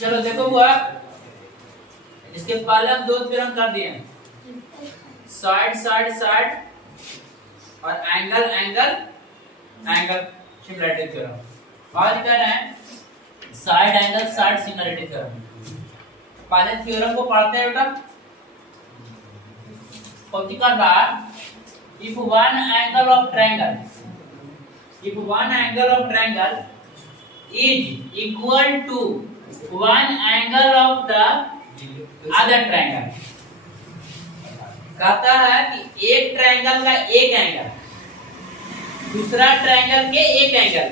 चलो देखो बुआ, इसके पहले हम दो थ्योरम कर दिए, साइड साइड साइड और angle angle angle similarity theorem. आज कह रहे हैं side angle side similarity theorem. पहले थ्योरम को पढ़ते हैं बेटा। if one angle of triangle is equal to one angle of the other triangle, कहता है कि एक ट्रायंगल का एक एंगल दूसरा ट्रायंगल के एक एंगल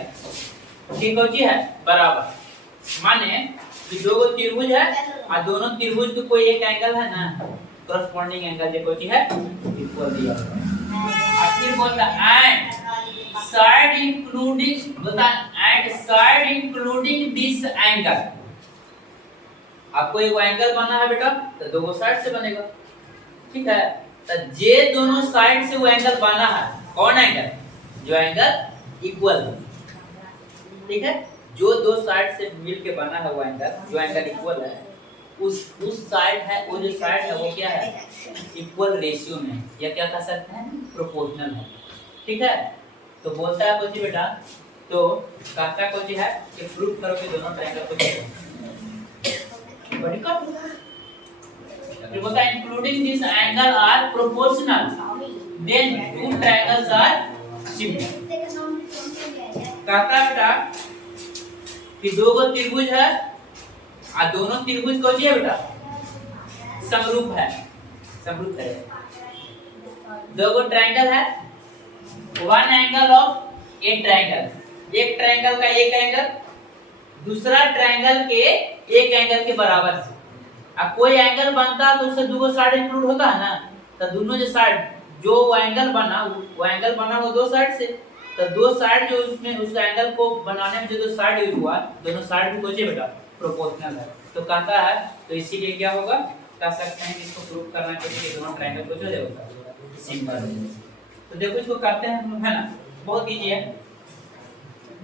ठीक होती है बराबर। माने कि दो त्रिभुज है और दोनों त्रिभुज के कोई एक एंगल है ना, corresponding एंगल जो होती है इक्वल दिया हुआ है। फिर बोलता and side including this angle. आपको एक एंगल बना है बेटा तो दो साइड से बनेगा, ठीक है। तो जे दोनों साइड से वो एंगल बना है, कौन एंगल? जो एंगल इक्वल है, ठीक है। जो दो साइड से मिलके बना है वो एंगल, जो एंगल इक्वल है, उस साइड है, वो जो साइड है वो क्या है? इक्वल रेशियो में, या क्या कह सकते हैं? प्रोपोर्शनल है, ठीक है। तो बोलता है कोची बेटा, तो कहता कोची है कि प्रूव करो कि दोनों ट्रायंगल को बड़ी कट फिर बोलता है including this angle are proportional then two triangles are similar. कहता है बेटा कि दो गो त्रिभुज है और दोनों त्रिभुज को जी है बेटा समरूप है, समरूप है। दो गो ट्रायंगल है, one angle of A triangle, एक ट्रायंगल का एक एंगल दूसरा ट्रायंगल के एक एंगल के बराबर है। अब कोई एंगल बनता तो उससे दो साइड इंक्लूड होता है ना, तो दोनों जो साइड जो एंगल बना वो दो साइड से, तो दो साइड जो उसमें उस एंगल को बनाने में जो दो साइड यूज हुआ, दोनों साइड भी कोई बेटा प्रोपोर्शनल है। तो कहता है तो इसीलिए क्या होगा, कह सकते हैं कि इसको प्रूव करना चाहिए कि दोनों ट्रायंगल को जो होगा सिमिलर। तो देखो इसको करते हैं हम लोग, है ना, बहुत इजी है।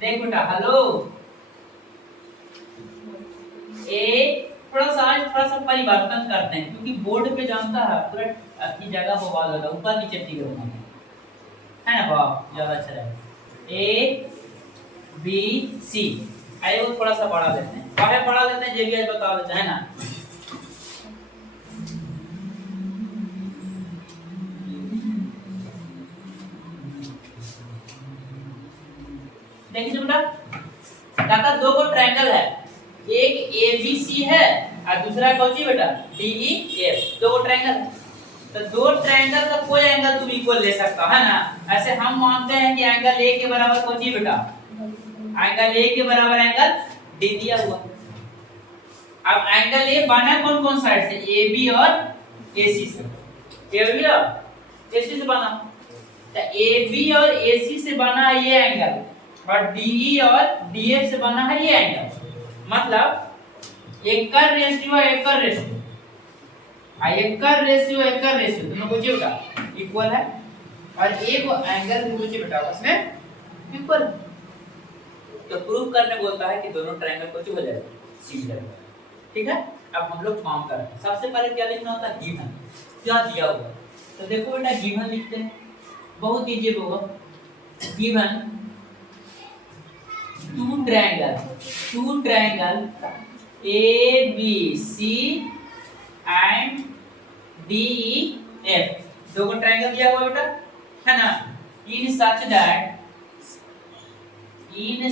देख बेटा, हेलो ए थोड़ा सा परिवर्तन करते हैं, क्योंकि बोर्ड पे जानता है पूरा अच्छी जगह पर बाल लगा ऊपर नीचे ठीक है ना, वाह ज्यादा अच्छा है। ए बी सी आइए वो थोड़ा सा बढ़ा देते हैं, बाहर बढ़ा देते हैं, जे भी आज बता देते हैं ना। देखिए बेटा, कहता दो को ट्रायंगल है, एक ABC है और दूसरा कौन सी बेटा DEF, दो ट्रायंगल है। तो दो ट्रायंगल का कोई एंगल तुम इक्वल ले सकता है ना। ऐसे हम मानते हैं कि एंगल A के बराबर कौन सी बेटा, एंगल A के बराबर एंगल D दिया हुआ। अब एंगल A बना कौन कौन साइड से, AB और AC से, AB और AC से बना। तो AB और AC से बना है ये एंगल और DE और DF से बना है ये एंगल। मतलब एक कर रेशियो एकड़ रेशियो दोनों को जो बेटा इक्वल है, और एक एंगल भी मुझे बेटा उसमें इक्वल। तो प्रूव करने बोलता है कि दोनों ट्रायंगल को जो हो जाएगा सिमिलर, ठीक है। अब हम लोग फॉर्म करें, सबसे पहले क्या लिखना होता है, गिवन क्या दिया हुआ। तो देखो बेटा गिवन लिखते हैं, बहुत इजी होगा। Given two triangle ABC and DEF, दो को ट्रायंगल दिया हुआ बेटा, है ना। इन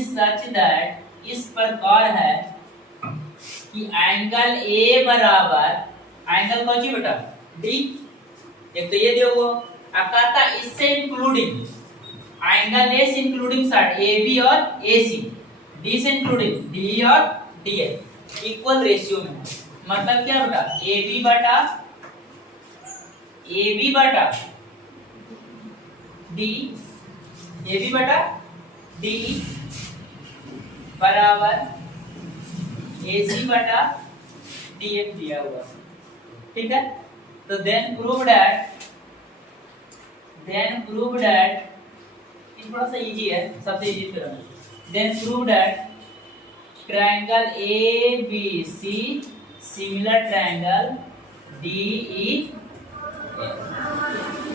सच दैट इस प्रकार है कि एंगल A बराबर एंगल कौन सी बेटा D, एक तो ये दिया हुआ। अब कहता इससे इंक्लूडिंग एंगल A से इंक्लूडिंग साइड AB और AC, D से इंक्लूडिंग DE और DF इक्वल रेशियो में। मतलब क्या बेटा, AB बटा D बराबर AC बटा DF दिया हुआ, ठीक है। तो देन प्रूव दैट थोड़ा सा इजी है, सबसे इजी फिर then prove that triangle ABC similar triangle DE।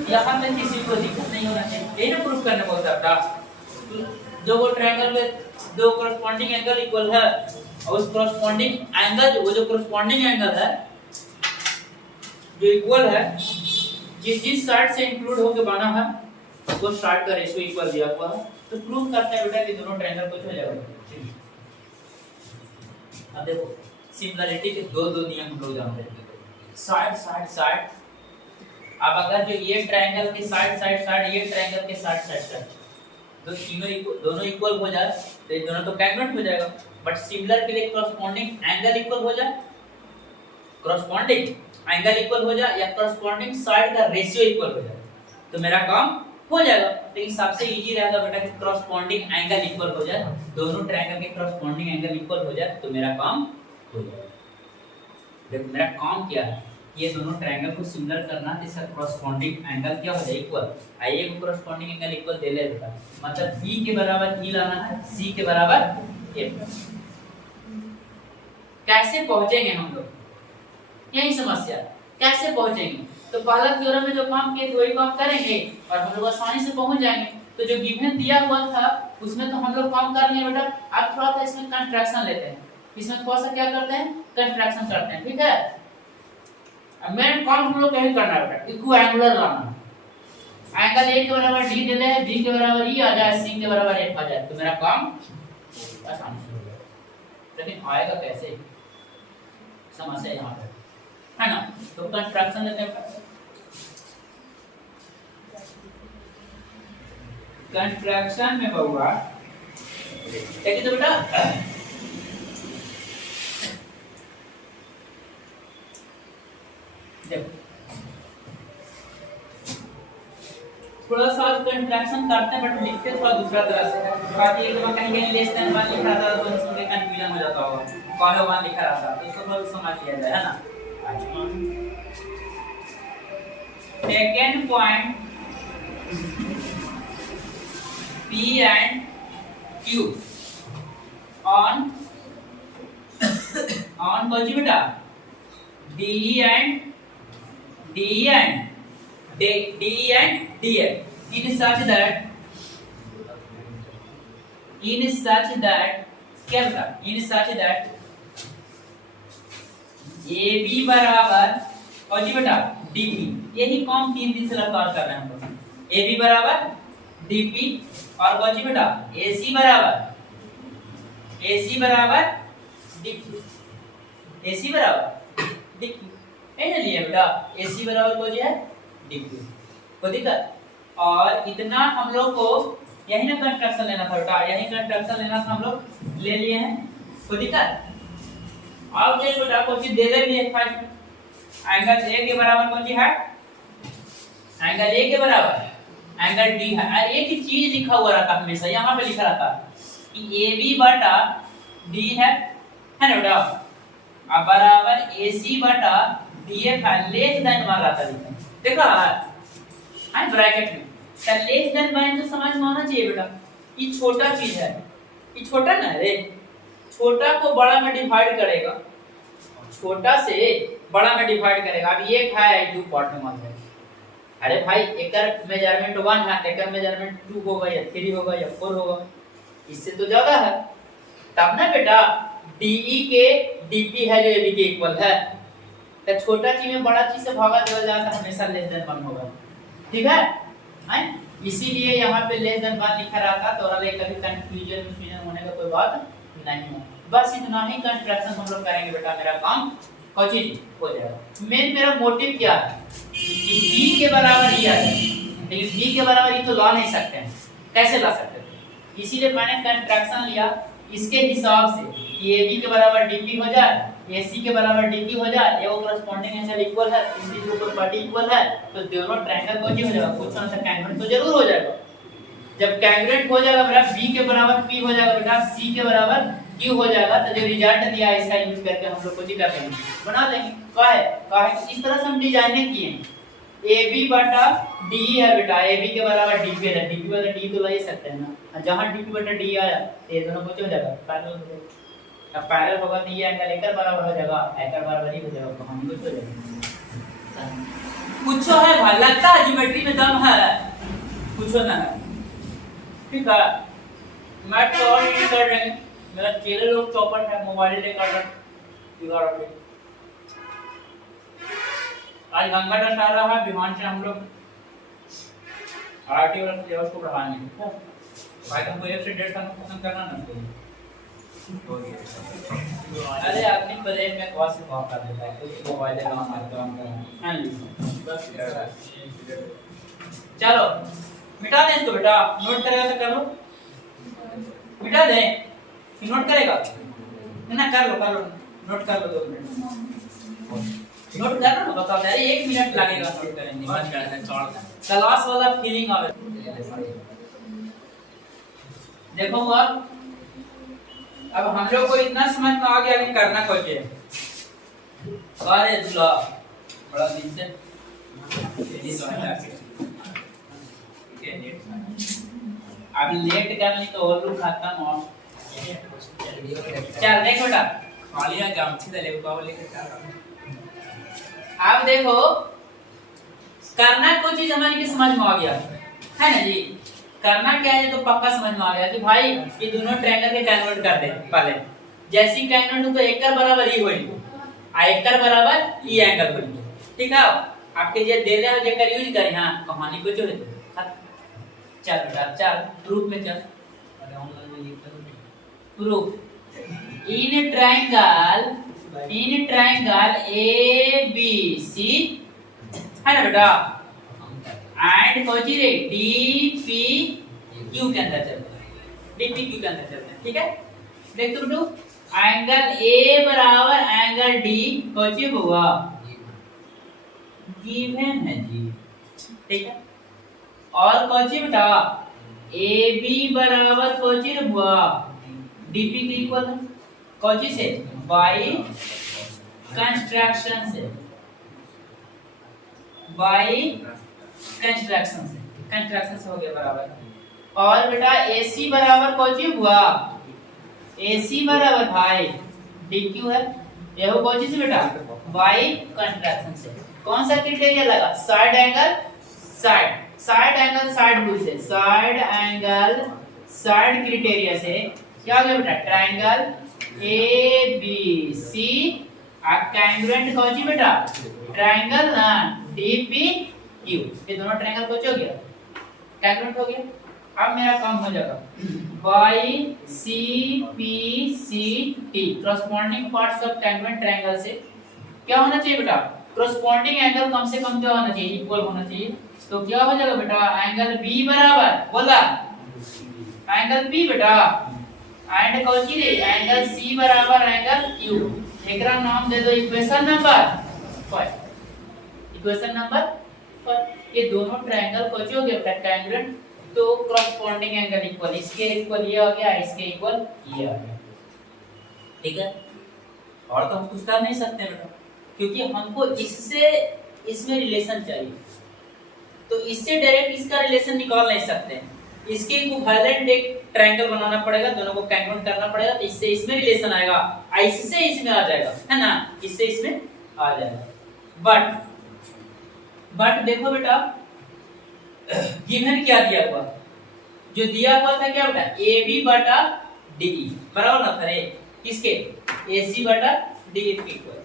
यहाँ पे किसी को दिक्कत नहीं होना चाहिए, यही ना प्रूफ करने बोलता था। जो वो ट्रायंगल में दो करस्पॉन्डिंग एंगल इक्वल है और उस करस्पॉन्डिंग एंगल, वो जो करस्पॉन्डिंग एंगल है जो इक्वल है, जिस जिस साइड से इंक्लूड होके बना है वो साइड का रेशियो इक्वल दिया हुआ है, तो प्रूव करते हैं बेटा कि दोनों ट्रायंगल कुछ हो जाएगा। अब देखो सिमिलरिटी के दो नियम हम लोग जानते हैं, साइड साइड साइड। अब अगर जो ये ट्रायंगल के साइड साइड साइड, ये ट्रायंगल के साइड साइड साइड, तो तीनों दोनों इक्वल हो जाए तो ये दोनों तो कैंगलेट हो जाएगा। बट सिमिलर के लिए करस्पॉन्डिंग एंगल इक्वल हो जाए, करस्पॉन्डिंग एंगल इक्वल हो जाए या करस्पॉन्डिंग साइड का रेशियो इक्वल हो जाए तो मेरा काम हो जाएगा। लेकिन सबसे इजी रहेगा बेटा कि करस्पॉन्डिंग एंगल इक्वल हो जाए, दोनों ट्रायंगल के करस्पॉन्डिंग एंगल इक्वल हो जाए तो मेरा काम हो जाएगा। देखो मेरा काम क्या है, ये दोनों ट्रायंगल को सिमिलर करना, इसका करस्पॉन्डिंग एंगल क्या हो जाए इक्वल। आइए को करस्पॉन्डिंग एंगल इक्वल दे ले बेटा, मतलब B के बराबर E लाना है, C के बराबर A। कैसे पहुंचेंगे हम लोग, यही समस्या, कैसे पहुंचेंगे। तो पहला थ्योरम में जो काम किए वही काम करेंगे और हम लोग आसानी से पहुंच जाएंगे। तो जो गिवन दिया हुआ था उसमें तो हम लोग काम कर लिए बेटा। अब थोड़ा सा इसमें कंट्रैक्शन लेते हैं, इसमें थोड़ा सा क्या करते हैं, कंट्रैक्शन करते हैं, ठीक है। अब मेन काम हम लोग यही करना है बेटा, इक्विएंगुलर लाना। एंगल A के बराबर D देते हैं, B के बराबर E आ जाए, C के बराबर F आ जाए तो मेरा काम आसान से हो जाएगा। लेकिन आएगा कैसे, समस्या यहाँ पे है ना। तो कंट्रैक्शन लेते हैं, कंट्रैक्शन में बहुआ देखिए तो बेटा देखो थोड़ा सा कंट्रैक्शन करते हैं बट लिखते थोड़ा दूसरा तरह से। बाकी एक बार कहीं लेस देन 1 लिखा था तो उसमें कंफ्यूजन हो जाता होगा, कॉलो 1 लिखा रहता तो इसको थोड़ा समझ लिया जाए, है ना। Second point P and Q on कौन सी बेटा DE and DF in such that क्या बता, in such that AB बराबर कौन सी बेटा DP। यही काम 3 दिन से लगातार कर रहे हैं हम लोग। AB बराबर DP और कौन सी बेटा AC बराबर DQ, AC बराबर DQ है लिए बेटा। AC बराबर कौन है DQ को दिक्कत। और इतना हम लोग को यही ना कंट्रैक्शन लेना था बेटा, यही कंट्रैक्शन लेना था, हम लोग ले लिए हैं, कोई दिक्कत। अब देख बेटा कौन सी दे दे भी एंगल A के बराबर कौन सी है, एंगल A के बराबर एंगल D है। और एक ही चीज लिखा हुआ रहता हमेशा, यहाँ पे लिखा रहता कि AB बटा D है ना बेटा, अब बराबर AC बटा DF है, लेस देन 1 रहता लिखा, देखा है ब्रैकेट में। तो लेस देन 1 तो समझ में आना चाहिए बेटा, ये छोटा चीज है, ये छोटा ना रे, छोटा को बड़ा में डिवाइड करेगा, छोटा से बड़ा में डिवाइड करेगा। अब ये है 2 पार्ट में मान। अरे भाई एकर मेजरमेंट 1 है, एकर मेजरमेंट 2 होगा या 3 होगा या 4 होगा, इससे तो ज्यादा है। तब ना बेटा DE के DP है जो AB के इक्वल है, तो छोटा चीज में बड़ा चीज से भागा दिया जाता है, हमेशा लेस देन 1 होगा, ठीक है। इसीलिए यहाँ पे लेस देन 1 लिखा रहता है, तो और कभी कंफ्यूजन होने का कोई बात नहीं है। बस इतना ही कंट्रैक्शन हम लोग करेंगे बेटा, मेरा काम कोई चीज हो जाएगा। मेरा मोटिव क्या है कि B के बराबर ही आ जाए, लेकिन B के बराबर ही तो ला नहीं सकते हैं, कैसे ला सकते हैं। इसीलिए मैंने कंट्रैक्शन लिया इसके हिसाब से कि AB के बराबर DP हो जाए, AC के बराबर DQ हो जाए, ये वो करस्पॉन्डिंग एंगल इक्वल है, इनकी जो प्रॉपर्टी इक्वल है, तो दोनों ट्रायंगल को हो जाएगा, कुछ ना कुछ कैंग्रुएंट तो जरूर हो जाएगा। जब कैंग्रुएंट हो जाएगा बेटा, B के बराबर P हो जाएगा बेटा, C के बराबर Q हो जाएगा, तो जो रिजल्ट दिया है इसका यूज करके हम लोग कुछ कर लेंगे, बना देंगे। क्या है इस तरह से हम डिजाइन किए हैं। AB बटा DE है बेटा, AB के बराबर DP है, DP बटा D तो ला ही सकते हैं ना, जहाँ डीपी बटा डी आया ये दोनों कुछ हो जाएगा पैरेलल हो जाएगा। अब पैरेलल होगा तो ये एंगल एकर बराबर हो जाएगा, एकर बराबर ही हो जाएगा, कहानी कुछ हो जाएगा। कुछ है भाई, लगता है ज्योमेट्री में दम है, कुछ ना है। ठीक है, मैं तो और नहीं कर रहे हैं, मेरा चेहरे लोग चौपट है, मोबाइल लेकर कर दिखा रहे। आज गंगा दशहरा है, विमान से हम लोग आरटी वाला सिलेबस को पढ़ाएंगे। भाई तुमको 1 से 1.5 साल में खत्म करना ना चाहिए। अरे अपनी पढ़ाई में कौन से कौन कर देता है, कुछ मोबाइल का काम करना है। बस चलो मिटा दे इसको बेटा, नोट करेगा तो कर लो, मिटा दे, नोट करेगा ना, कर लो नोट कर लो, 2 मिनट नोट कर लो, बताओ यार 1 मिनट लगेगा नोट करेंगे, बस करते हैं छोड़ दे, क्लास वाला फीलिंग आवे। देखो अब हम लोग को इतना समझ में आ गया कि करना कुछ है। अरे दूल्हा बड़ा दिन से अब लेट कर ली तो और लोग खाता ना। चल देख बेटा, खालिया गामछी दे ले बाबू लेके चल। अब देखो करना कोई चीज हमारी समझ में आ गया है ना जी, करना क्या है तो पक्का समझ में आ गया कि भाई ये दोनों ट्रायंगल के कन्वर्ट कर दे। पहले जैसी कन्वर्ट हो तो एकर बराबर ई होई आ एकर बराबर ई एंगल होई। ठीक है, आपके जे देले हो जेकर यूज करी। हां कहानी को जो है चल बेटा चल प्रूफ में चल। अरे ऑनलाइन में लिख proof in triangle A B C है ना बेटा, एंड कोची रे डी पी क्यू के अंदर चलते हैं, डी पी क्यू के अंदर चलते हैं। ठीक है, देख तो बेटू एंगल ए बराबर एंगल डी कोची हुआ गिवन है जी। ठीक है, और कोची बेटा ए बी बराबर कोची हुआ डी पी के इक्वल है कोची से बाय कंस्ट्रक्शन से, बाय कंस्ट्रक्शन से हो गया बराबर। और बेटा AC बराबर कोची हुआ AC बराबर भाई DQ है, ये हो कोची से बेटा बाय कंस्ट्रक्शन से। कौन सा क्राइटेरिया लगा, साइड एंगल साइड रूल से, साइड एंगल साइड क्राइटेरिया से क्या हो गया बेटा ट्रायंगल ABC आ कांग्रुएंट कोची बेटा ट्रायंगल ना DPQ, ये दोनों ट्रायंगल कोची हो गया कांग्रुएंट हो गया। अब मेरा काम हो जाएगा bye CPCT corresponding parts of congruent triangle से क्या होना चाहिए बेटा, corresponding एंगल कम से कम क्या होना चाहिए, इक्वल होना चाहिए। तो क्या हो जाएगा बेटा एंगल B बराबर बोला एंगल B बेटा एंड कोची रे एंगल C बराबर एंगल Q। एकरा नाम दे दो इक्वेशन नंबर 5, इक्वेशन नंबर 5। ये दोनों ट्रायंगल कोची हो गया बेटा कांग्रुएंट, तो corresponding एंगल इक्वल, इसके इक्वल ये आ गया, इसके इक्वल ये आ गया। ठीक है, और तो हम कुछ कर नहीं सकते बेटा, क्योंकि हमको इससे इसमें रिलेशन चाहिए, तो इससे डायरेक्ट इसका रिलेशन निकाल नहीं सकते। इसके इक्विवेलेंट एक ट्रायंगल बनाना पड़ेगा, दोनों को कांग्रुएंट करना पड़ेगा, तो इससे इसमें रिलेशन आएगा, इससे इसमें आ जाएगा, है ना, इससे इसमें आ जाएगा। बट देखो बेटा गिवन क्या दिया हुआ, जो दिया हुआ था क्या बेटा AB बटा DE बराबर ना था किसके AC बटा DE के इक्वल,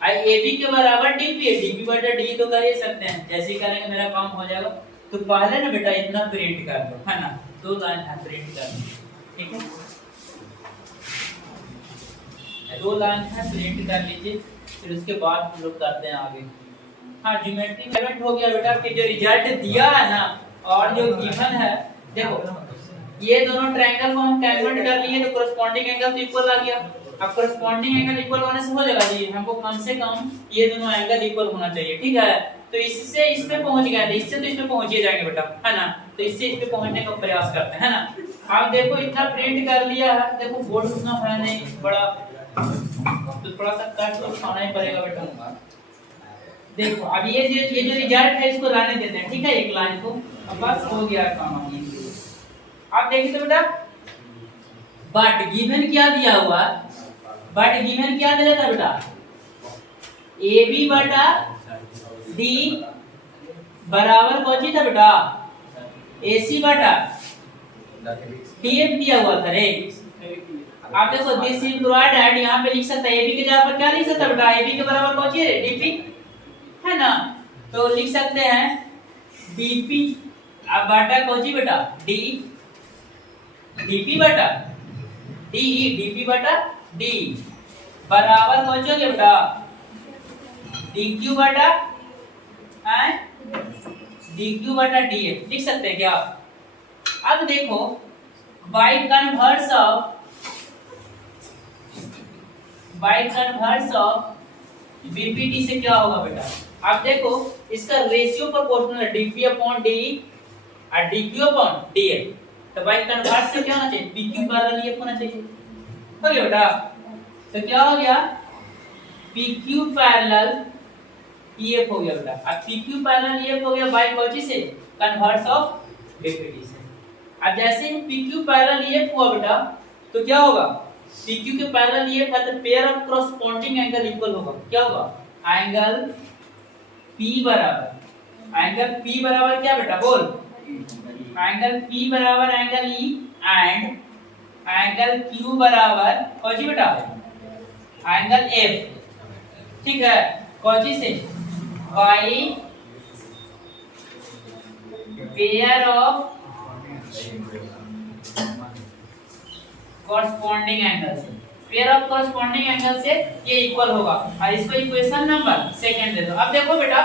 AB के बराबर DP है, DP बटा DE तो कर ही सकते हैं, जैसे करेंगे मेरा काम हो जाएगा। तो पहले ना बेटा इतना प्रिंट कर दो, है ना, 2 लाइन है प्रिंट कर दो। ठीक है, 2 लाइन है प्रिंट कर लीजिए, फिर उसके बाद हम लोग करते हैं आगे। हाँ ज्योमेट्री पेमेंट हो गया बेटा, कि जो रिजल्ट दिया है ना और जो गिवन है, देखो ये दोनों ट्रायंगल को हम कांग्रुएंट कर लिए तो corresponding एंगल तो इक्वल आ गया। अब corresponding एंगल इक्वल होने से हो जाएगा जी, हमको कम से कम ये दोनों एंगल इक्वल होना चाहिए। ठीक है, तो इससे इस पे पहुंच गया, इससे तो इस पे पहुंच ही जाएंगे बेटा, है ना, तो इससे इस पे पहुंचने का प्रयास करते हैं, है ना। अब देखो इतना प्रिंट कर लिया है, देखो बोर्ड उतना है नहीं बड़ा, तो थोड़ा सा कट तो खाना ही पड़ेगा बेटा। देखो अब ये जो रिजल्ट है इसको लाने देते हैं, ठीक है, एक लाइन को, अब बस हो गया काम। आप देखिए तो बेटा बट गिवन क्या दिया हुआ, बट गिवन क्या दिया था बेटा, ए बी बटा डी बराबर कौन सी था बेटा, AC बटा DF दिया हुआ था रे। आप देखो दिस इज प्रोवाइडेड, यहाँ पे लिख सकता है AB के जगह पर क्या लिख सकता है बेटा, AB के बराबर कौन सी है DP है ना, तो लिख सकते हैं DP अब बटा कौन सी बेटा D, DP बटा D, DP बटा D बराबर कौन सी हो गया बेटा DQ बटा DQ बटा DF लिख सकते हैं क्या। अब देखो बाय कन्वर्स ऑफ BPD से क्या होगा बेटा, अब देखो इसका रेशियो प्रोपोर्शनल है DP अपॉन DE और DQ अपॉन DF, तो बाय कन्वर्स से क्या होना चाहिए PQ पैरेलल EF होना चाहिए, हो गया बेटा। तो क्या हो गया PQ पैरेलल EF हो गया बेटा, अब PQ पैरेलल EF हो गया बाय कौन से कन्वर्स ऑफ BPD से। अब जैसे ही PQ पैरेलल EF हुआ बेटा तो क्या होगा PQ के पैरेलल EF है तो pair of corresponding angle equal होगा, क्या होगा एंगल P बराबर क्या बेटा बोल, एंगल P बराबर angle E and angle Q बराबर कौन सी बेटा एंगल F, ठीक है कौन सी से by pair of corresponding angle से, पेयर ऑफ कॉरस्पॉन्डिंग एंगल से ये इक्वल होगा और इसको इक्वेशन नंबर सेकंड दे दो। अब देखो बेटा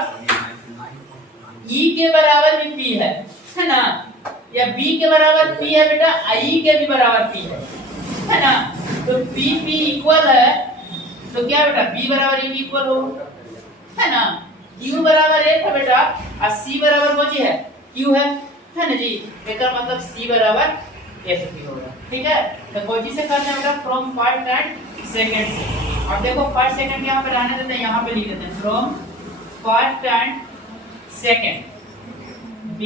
E के बराबर भी P है ना, या B के बराबर P है बेटा, I के भी बराबर P है ना, तो P इक्वल है तो क्या बेटा B बराबर E इक्वल होगा है ना, Q बराबर F है बेटा और C बराबर कौन सी है Q है ना जी, इसका मतलब C बराबर F की होगा, ठीक है। तो कौन से करना है बेटा फ्रॉम फर्स्ट एंड सेकंड से। अब देखो फर्स्ट सेकंड यहां पे रहने देते हैं, यहां पे लिख देते हैं from first and second B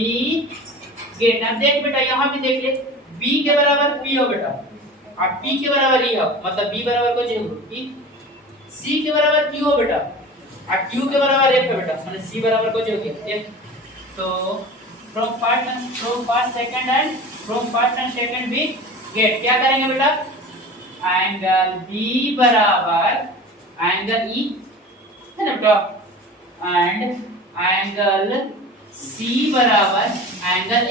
get. अब देख बेटा यहां पे देख ले B के बराबर P हो बेटा और P के बराबर E हो, मतलब B बराबर कौन सी होगी C के बराबर Q हो बेटा और Q के बराबर F है बेटा, मतलब C बराबर कौन सी होगी F। तो फ्रॉम फर्स्ट एंड सेकंड भी गेट क्या करेंगे बेटा एंगल B बराबर एंगल E है ना बेटा एंड एंगल C बराबर एंगल A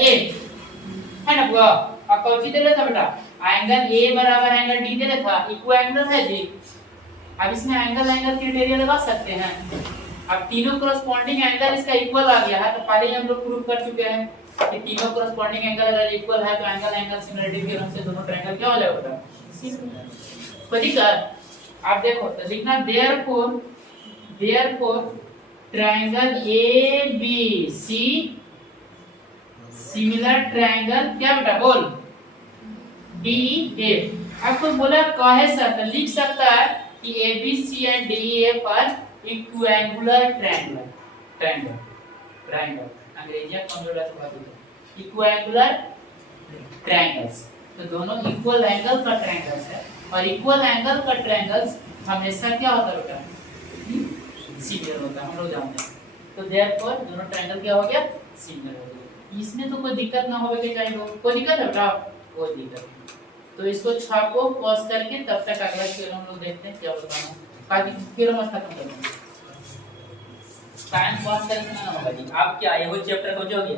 है ना बेटा। अब कौन सी दे रहा था बेटा एंगल A बराबर एंगल D दे रहा था, इक्विलैटरल है जी। अब इसमें एंगल क्राइटेरिया लगा सकते हैं, अब तीनों कॉरस्पॉन्डिंग एंगल इसका इक्वल आ गया है, तो पहले ही हम लोग प्रूव कर चुके हैं कि तीनों कॉरस्पॉन्डिंग एंगल अगर इक्वल है तो एंगल सिमिलरिटी थ्योरम से दोनों ट्रायंगल क्या हो जाएगा बेटा कोई दिक्कत। आप देखो तो लिखना therefore triangle ABC similar triangle क्या बेटा बोल DEF। आपको बोला कहे सर तो लिख सकता है कि ABC and DEF are equiangular triangle अंग्रेजी कंप्यूटर से बात है इक्विएंगुलर ट्रायंगल्स, तो दोनों इक्वल एंगल का ट्रायंगल्स है और इक्वल एंगल का ट्रायंगल्स हमेशा क्या होता है बेटा सिमिलर होता है, हम लोग जानते हैं। तो देयरफॉर दोनों ट्रायंगल क्या हो गया सिमिलर हो गया, इसमें तो कोई दिक्कत ना होवे चाहिए, कोई दिक्कत है बेटा कोई दिक्कत नहीं। तो इसको छापो पॉज करके, तब तक अगला थ्योरम हम लोग देखते हैं क्या बताना, बाकी थ्योरम खत्म कर देंगे। टाइम पास करना होगा जी, आप क्या ये वो चैप्टर हो जाओगे।